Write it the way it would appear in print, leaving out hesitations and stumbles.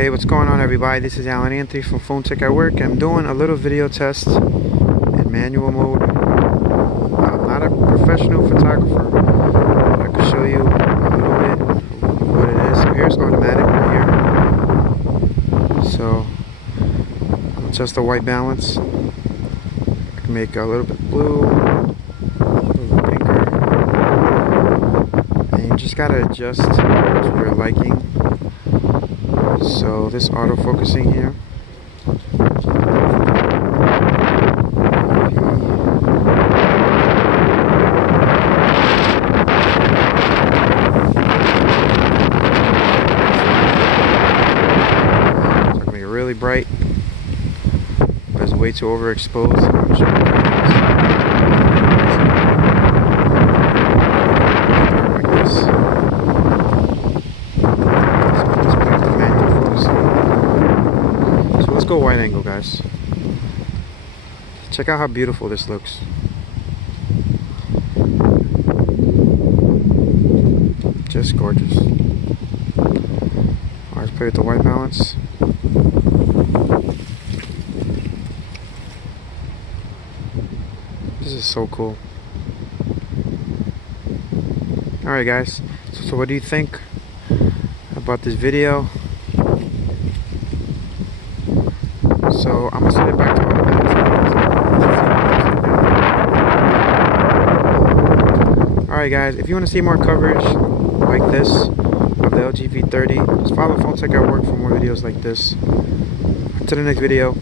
Hey, what's going on, everybody? This is Alan Anthony from Phone Tech at Work. I'm doing a little video test in manual mode. I'm not a professional photographer, but I can show you a little bit of what it is. So here's automatic right here. So I'll adjust the white balance. I can make a little bit blue, a little pinker, and you just gotta adjust to your liking. So this auto-focusing here, so I can make it really bright, but it's way too overexposed. I'm sure like this. Let's go wide angle, guys. Check out how beautiful this looks. Just gorgeous. Alright, let's play with the white balance. This is so cool. Alright, guys. So what do you think about this video? So I'm gonna set it back to automatic. Alright, guys, if you want to see more coverage like this of the LG V30, just follow Phone Tech at Work for more videos like this. Until the next video.